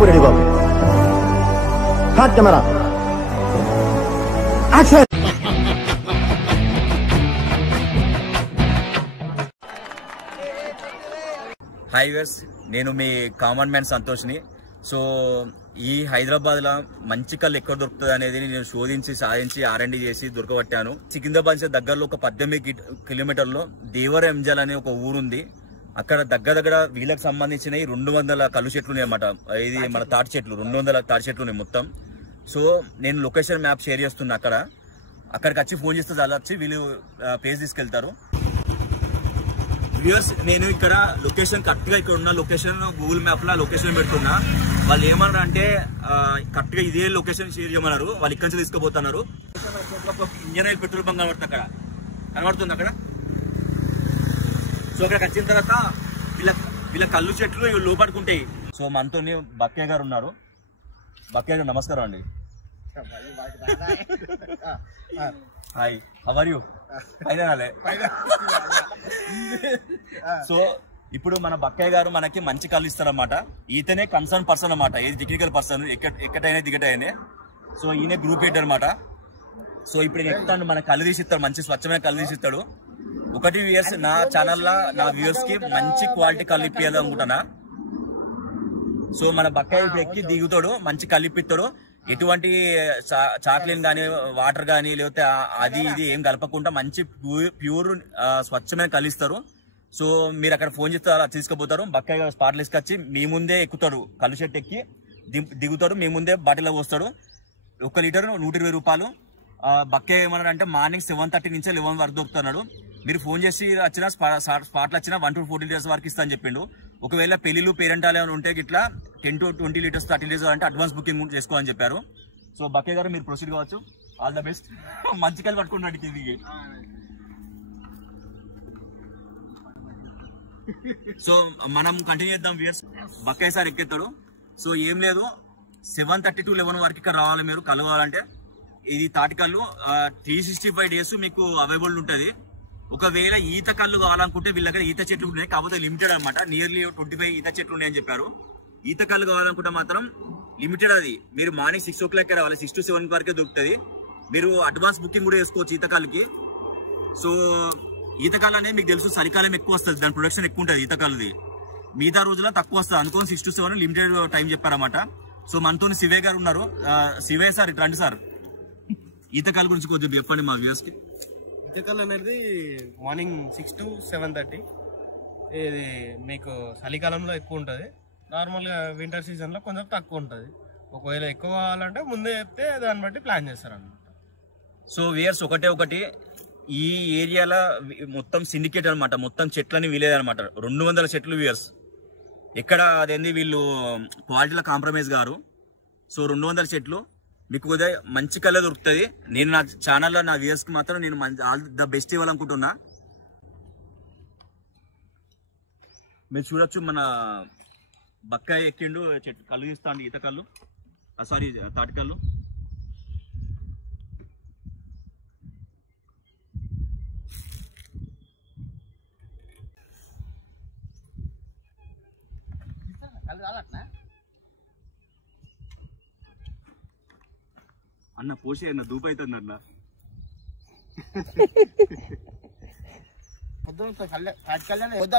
బాబు ready బాబు. Hot camera action. Hi viewers, నేను మీ కామన్ మ్యాన్ సంతోష్ని. సో ఈ హైదరాబాద్ లో మంచి కళ్ళు ఎక్కడ దొరుకుతుంది అనేది నేను శోధించి సాధించి R&D చేసి దొరకబట్టాను. సికింద్రాబాద్ నుంచి దగ్గరలో ఒక 18 కిలోమీటర్లో దేవర ఎంజల్ అనే ఒక ఊరుంది. అక్కడ దగ్గర వీళ్ళకి సంబంధించిన 200 కళ్ళు చెట్లు ఉన్నాయి అన్నమాట. ఇది మన తాటి చెట్లు 200 తాటి చెట్లు ఉన్నాయి మొత్తం. సో నేను లొకేషన్ మ్యాప్ షేర్ చేస్తున్నా. అక్కడికి వచ్చి ఫోన్ చేస్తే చాలా వచ్చి వీళ్ళు ప్లేస్ తీసుకెళ్తారు. వ్యూవర్స్, నేను ఇక్కడ లొకేషన్ కరెక్ట్ గా ఇక్కడ ఉన్న లొకేషన్ గూగుల్ మ్యాప్ లో లొకేషన్ పెడుతున్నా. వాళ్ళు ఏమన్నారు అంటే కరెక్ట్ గా ఇదే లొకేషన్ షేర్ చేయమన్నారు. వాళ్ళు ఇక్కడి నుంచి తీసుకుపోతున్నారు. ఇంజన్ ఆయిల్ పెట్రోల్ బంక్ కనబడుతుంది అక్కడ. సో అక్కడికి వచ్చిన తర్వాత వీళ్ళ కళ్ళు చెట్లు లోపడుకుంటాయి. సో మనతో బక్కయ్య గారు ఉన్నారు. బక్కయ్య గారు నమస్కారం అండి. Hi, how are you? So ఇప్పుడు మన బక్కయ్య గారు మనకి మంచి కళ్ళు ఇస్తారన్నమాట. ఈతనే కన్సర్న్ పర్సన్ అన్నమాట, ఏది టెక్నికల్ పర్సన్, ఎక్కడైనా దిగటైనా. సో ఈయన గ్రూప్ హెడ్ అనమాట. సో ఇప్పుడు నేను ఎక్కుతాను, మన కళ్ళు తీసిస్తాడు, మంచి స్వచ్ఛమైన కళ్ళు తీసిస్తాడు. ఒకటి వ్యూవర్స్, నా ఛానల్లో నా వ్యూవర్స్ కి మంచి క్వాలిటీ కళ్ళు ఇప్పియాలనుకుంటున్నా. సో మన బక్కయ్య ఇప్పుడు ఎక్కి దిగుతాడు, మంచి కళ్ళు ఇప్పిస్తాడు. ఎటువంటి చాక్లెట్ గానీ వాటర్ గానీ లేకపోతే అది ఇది ఏం కలపకుండా మంచి ప్యూర్ స్వచ్ఛమైన కలిస్తారు. సో మీరు అక్కడ ఫోన్ చేస్తే అలా తీసుకుపోతారు. బక్కయ్య స్పాట్ తీసుకొచ్చి మీ ముందే ఎక్కుతాడు, కళ్ళు చెట్టు ఎక్కి దిగుతాడు, మీ ముందే బాటిల్లో పోస్తాడు. 1 లీటర్ 120 రూపాయలు. బక్కయ్య ఏమన్నాడు అంటే మార్నింగ్ 7:30 నుంచి 11 వరకు దొరుకుతున్నాడు. మీరు ఫోన్ చేసి వచ్చిన స్పాట్లు వచ్చినా 1 to 40 లీటర్స్ వరకు ఇస్తా అని చెప్పిండు. ఒకవేళ పెళ్లిలు పేరెంటాలు ఏమైనా ఉంటే ఇట్లా 10 to 20 లీటర్స్ 30 లీటర్స్ అంటే అడ్వాన్స్ బుకింగ్ చేసుకోవాలని చెప్పారు. సో బక్కయ్య గారు మీరు ప్రొసీడ్ కావచ్చు. All the best. మంచి కళ్ళు పట్టుకున్నాడు కిందికి. సో మనం కంటిన్యూ చేద్దాం వ్యూయర్స్. బక్కయ్య సార్ ఎక్కేస్తాడు. సో ఏం లేదు, 7:30 to 11 వరకు ఇక్కడ రావాలి మీరు కలవాలంటే. ఇది తాటికల్లు 365 days మీకు అవైలబుల్ ఉంటుంది. ఒకవేళ ఈత కళ్ళు కావాలనుకుంటే వీళ్ళ దగ్గర ఈత చెట్లు ఉన్నాయి, కాకపోతే లిమిటెడ్ అనమాట. నియర్లీ 25 ఈత చెట్లు ఉన్నాయని చెప్పారు. ఈత కళ్ళు కావాలనుకుంటే మాత్రం లిమిటెడ్. అది మీరు మార్నింగ్ 6 o'clock రావాలి, 6 to 7 వరకే దొరుకుతుంది. మీరు అడ్వాన్స్ బుకింగ్ కూడా చేసుకోవచ్చు ఈత కళ్ళకి. సో ఈత కళ్ళు అనేది మీకు తెలుసు చలికాలం ఎక్కువ వస్తుంది, దాని ప్రొడక్షన్ ఎక్కువ ఉంటుంది ఈత కళ్ళది. మిగతా రోజుల్లో తక్కువ వస్తుంది అనుకోని 6 to 7 లిమిటెడ్ టైం చెప్పారన్నమాట. సో మనతో శివయ్య గారు ఉన్నారు. శివయ్య సార్ ఇట్లా రండి సార్, ఈత కళ్ళు గురించి కొద్దిగా చెప్పండి మా వ్యూవర్స్ కి. ఈతకల్ అనేది మార్నింగ్ 6 to 7:30. ఇది మీకు చలికాలంలో ఎక్కువ ఉంటుంది, నార్మల్గా వింటర్ సీజన్లో కొంచెం తక్కువ ఉంటుంది. ఒకవేళ ఎక్కువ కావాలంటే ముందే చెప్తే దాన్ని బట్టి ప్లాన్ చేస్తారన్నమాట. సో వ్యూవర్స్, ఒకటి ఈ ఏరియాలో మొత్తం సిండికేట్ అనమాట, మొత్తం చెట్లని వీలేదనమాట. 200 చెట్లు వ్యూవర్స్. ఎక్కడ అదేంది వీళ్ళు క్వాలిటీలో కాంప్రమైజ్ గారు. సో 200 చెట్లు మీకు మంచి కళ్ళ దొరుకుతుంది. నేను నా ఛానల్లో నా వ్యూవర్స్ కి మాత్రం నేను ఆల్ ద బెస్ట్ ఇవ్వాలనుకుంటున్నా. మీరు చూడొచ్చు మన బక్కయ్య ఎక్కిండు, చెట్టు కళ్ళు తీస్తాండి, ఈత కళ్ళు, సారీ తాటికళ్ళు. అన్న పోషే అన్న దూపు అవుతుంది అన్న.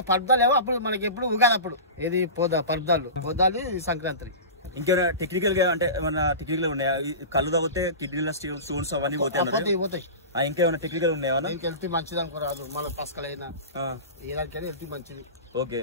పర్దాలేవో అప్పుడు మనకి ఎప్పుడు ఉగాది అప్పుడు ఏది పొద్దాలు సంక్రాంతి. ఇంకేమైనా టెక్నికల్ గా అంటే ఏమైనా టెక్నికల్ ఉన్నాయా? కళ్ళు తాగితే కిడ్నీల స్టోన్స్ అవన్నీ పోతాయి. ఇంకేమైనా టెక్నికల్ ఉన్నాయా? హెల్త్ మంచిది అనుకోరాదు, మన పసకలైనా ఏదానికైనా హెల్త్ మంచిది. ఓకే.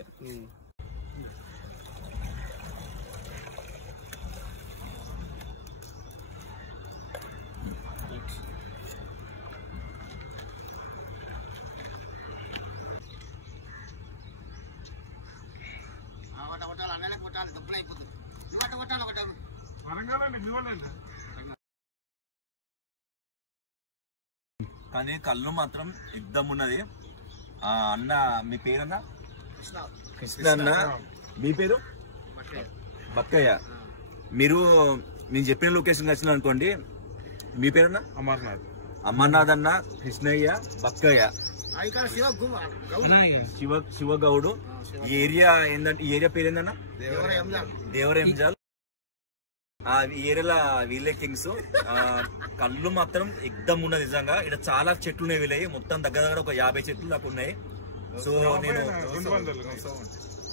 కానీ కళ్ళు మాత్రం యుద్ధం ఉన్నది. అన్న మీ పేరన్నా? కృష్ణ అన్న. మీ పేరు? బక్కయ్య. మీరు నేను చెప్పిన లొకేషన్ వచ్చిన అనుకోండి. మీ పేరన్నా? అమర్నాథ్ అన్న, కృష్ణయ్య, బక్కయ్య, శివగౌడు. ఈ ఏరియా ఏంటంటే ఈ ఏరియా పేరు ఏందన్నా? దేవర ఎంజాల్. ఈ ఏరియాలో వీళ్ళే కింగ్స్. కళ్ళు మాత్రం ఎగ్దమ్ ఉన్నది నిజంగా. ఇక్కడ చాలా చెట్లు ఉన్నాయి వీళ్ళవి, మొత్తం దగ్గర దగ్గర ఒక 50 చెట్లు దాకా ఉన్నాయి. సో నేను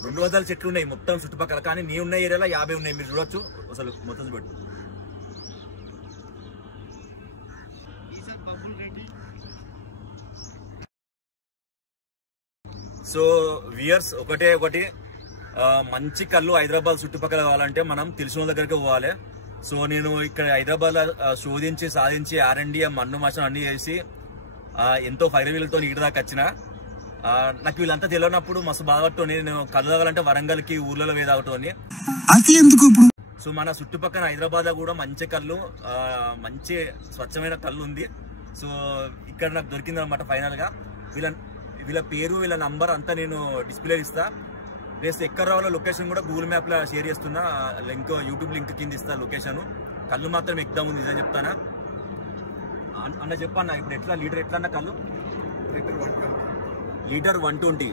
200 చెట్లు ఉన్నాయి మొత్తం చుట్టుపక్కల, కానీ నీ ఉన్న ఏరియాలో 50 ఉన్నాయి. మీరు చూడొచ్చు అసలు మొత్తం చూడండి. సో వ్యూయర్స్ ఒకటి మంచి కళ్ళు హైదరాబాద్ చుట్టుపక్కల కావాలంటే మనం తెలిసిన వాళ్ళ దగ్గరికి పోవాలి. సో నేను ఇక్కడ హైదరాబాద్ లో శోధించి సాధించి R&D మన్ను మషం అన్ని చేసి ఎంతో ఫైరవీలతో ఇటు దాకా వచ్చిన. నాకు వీళ్ళంతా తెలియనప్పుడు మస్తు బాధపడుతుంది. నేను కళ్ళు తాగాలంటే వరంగల్ కి ఊర్లలో వేదాగుతుంది. సో మన చుట్టుపక్కల హైదరాబాద్ లో కూడా మంచి కళ్ళు, మంచి స్వచ్ఛమైన కళ్ళు ఉంది. సో ఇక్కడ నాకు దొరికింది అనమాట ఫైనల్ గా. వీళ్ళ పేరు వీళ్ళ నంబర్ అంతా నేను డిస్ప్లే ఇస్తా. ప్లస్ ఎక్కడ రావాలో లొకేషన్ కూడా గూగుల్ మ్యాప్ లో షేర్ చేస్తున్నా. లింక్ యూట్యూబ్ లింక్ కింద ఇస్తా లొకేషన్. కళ్ళు మాత్రం ఎగ్దాం ఉంది నిజం చెప్తానా అన్న. చెప్పన్నా ఇప్పుడు ఎట్లా లీటర్ ఎట్లా అన్న కళ్ళు? లీటర్ 120.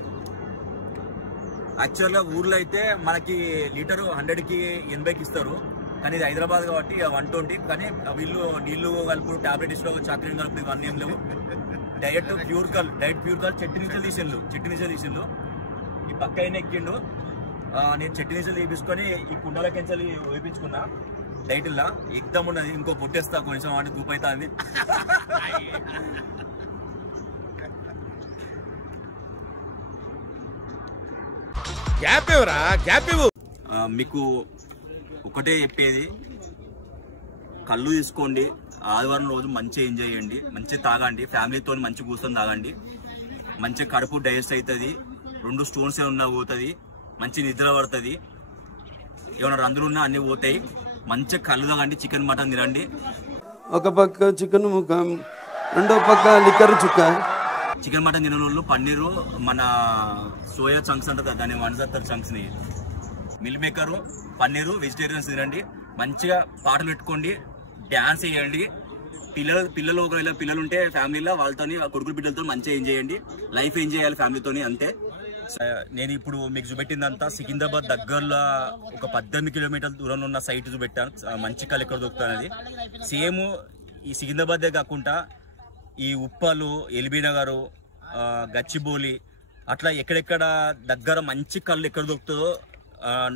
యాక్చువల్ గా ఊర్లో అయితే మనకి లీటర్ 100కి 80కి ఇస్తారు, కానీ ఇది హైదరాబాద్ కాబట్టి 120. కానీ వీళ్ళు నీళ్లు కలుపు టాబ్లెట్ ఇస్తారు, చాక్లెట్ కలుపు ఇవన్నీ ఏం లేవు. డైరెక్ట్ ప్యూర్ కల్ చెట్టు నుంచి తీసిండు. ఈ పక్క అయినా ఎక్కిండు. నేను చెట్టు నుంచి తీపించుకొని ఈ కుండలకి వేపించుకున్నా డైట్లా. ఎగ్దమ్ ఉన్నది. ఇంకో పొట్టేస్తా కొంచెం అంటే దూపైతా అంది. మీకు ఒకటే చెప్పేది, కళ్ళు తీసుకోండి, ఆదివారం రోజు మంచిగా ఎంజాయ్ చేయండి, మంచిగా తాగండి, ఫ్యామిలీతో మంచిగా కూర్చొని తాగండి. మంచిగా కడుపు డైజెస్ట్ అవుతుంది, 2 స్టోన్స్ ఏమన్నా పోతుంది, మంచి నిద్ర పడుతుంది, ఏమైనా రంధ్రులు ఉన్నా అన్ని పోతాయి. మంచిగా కళ్ళు తాగండి, చికెన్ మటన్ తినండి. ఒక పక్క చికెన్ ముఖం, రెండో పక్క లిక్కర్ చుక్క. చికెన్ మటన్ తినని వాళ్ళు పన్నీరు, మన సోయా చంక్స్ అంటారు దాన్ని 170 చంక్స్ ని, మిల్ మేకరు, పన్నీరు, వెజిటేరియన్స్ తినండి. మంచిగా పాటలు పెట్టుకోండి, డ్యాన్స్ చేయండి. పిల్లలు ఒకవేళ పిల్లలు ఉంటే ఫ్యామిలీలో వాళ్ళతో కొడుకులు బిడ్డలతో మంచిగా ఎంజాయ్ చేయండి. లైఫ్ ఎంజాయ్ చేయాలి ఫ్యామిలీతో అంతే. నేను ఇప్పుడు మీకు చూపెట్టిందంతా సికింద్రాబాద్ దగ్గరలో ఒక 18 కిలోమీటర్ల దూరంలో ఉన్న సైట్ చూపెట్టాను. మంచి కళ్ళు ఎక్కడ దొరుకుతానది. సేమ్ ఈ సికింద్రాబాదే కాకుండా ఈ ఉప్పలు, ఎల్బీ నగర్, గచ్చిబౌలి అట్లా ఎక్కడెక్కడ దగ్గర మంచి కళ్ళు ఎక్కడ దొరుకుతుందో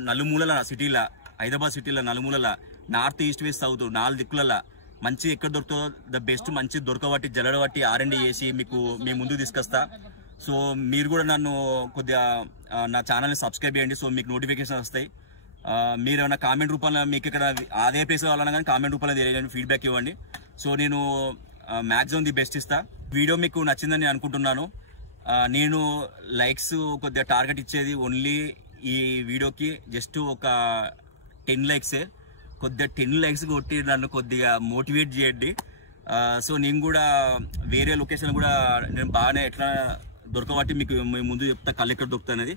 నలుమూలల సిటీల, హైదరాబాద్ సిటీలో నలుమూలల, నార్త్ ఈస్ట్ వెస్ట్ సౌత్ 4 దిక్కులలో మంచి ఎక్కడ దొరుకుతుందో ద బెస్ట్ మంచి దొరకబట్టి జల్లడబట్టి R&D చేసి మీకు మీ ముందుకు తీసుకొస్తా. సో మీరు కూడా నన్ను కొద్దిగా నా ఛానల్ని సబ్స్క్రైబ్ చేయండి. సో మీకు నోటిఫికేషన్ వస్తాయి. మీరు ఏమైనా కామెంట్ రూపంలో మీకు ఇక్కడ అదే ప్లేస్ కావాలన్నా కానీ కామెంట్ రూపంలో తెలియజేయండి, ఫీడ్బ్యాక్ ఇవ్వండి. సో నేను మ్యాక్సిమం ది బెస్ట్ ఇస్తా. వీడియో మీకు నచ్చిందని అనుకుంటున్నాను. నేను లైక్స్ కొద్దిగా టార్గెట్ ఇచ్చేది ఓన్లీ ఈ వీడియోకి జస్ట్ ఒక 10 లైక్సే. కొద్దిగా 10 లైక్స్ కొట్టి నన్ను కొద్దిగా మోటివేట్ చేయండి. సో నేను కూడా వేరే లొకేషన్ కూడా నేను బాగానే ఎట్లా దొరకబట్టి మీకు ముందు చెప్తా కళ్ళు ఎక్కడ దొరుకుతానది.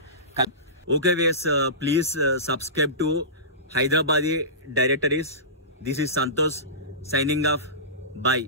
Okay ways, please subscribe to Hyderabadi directories. This is Santosh signing off. Bye.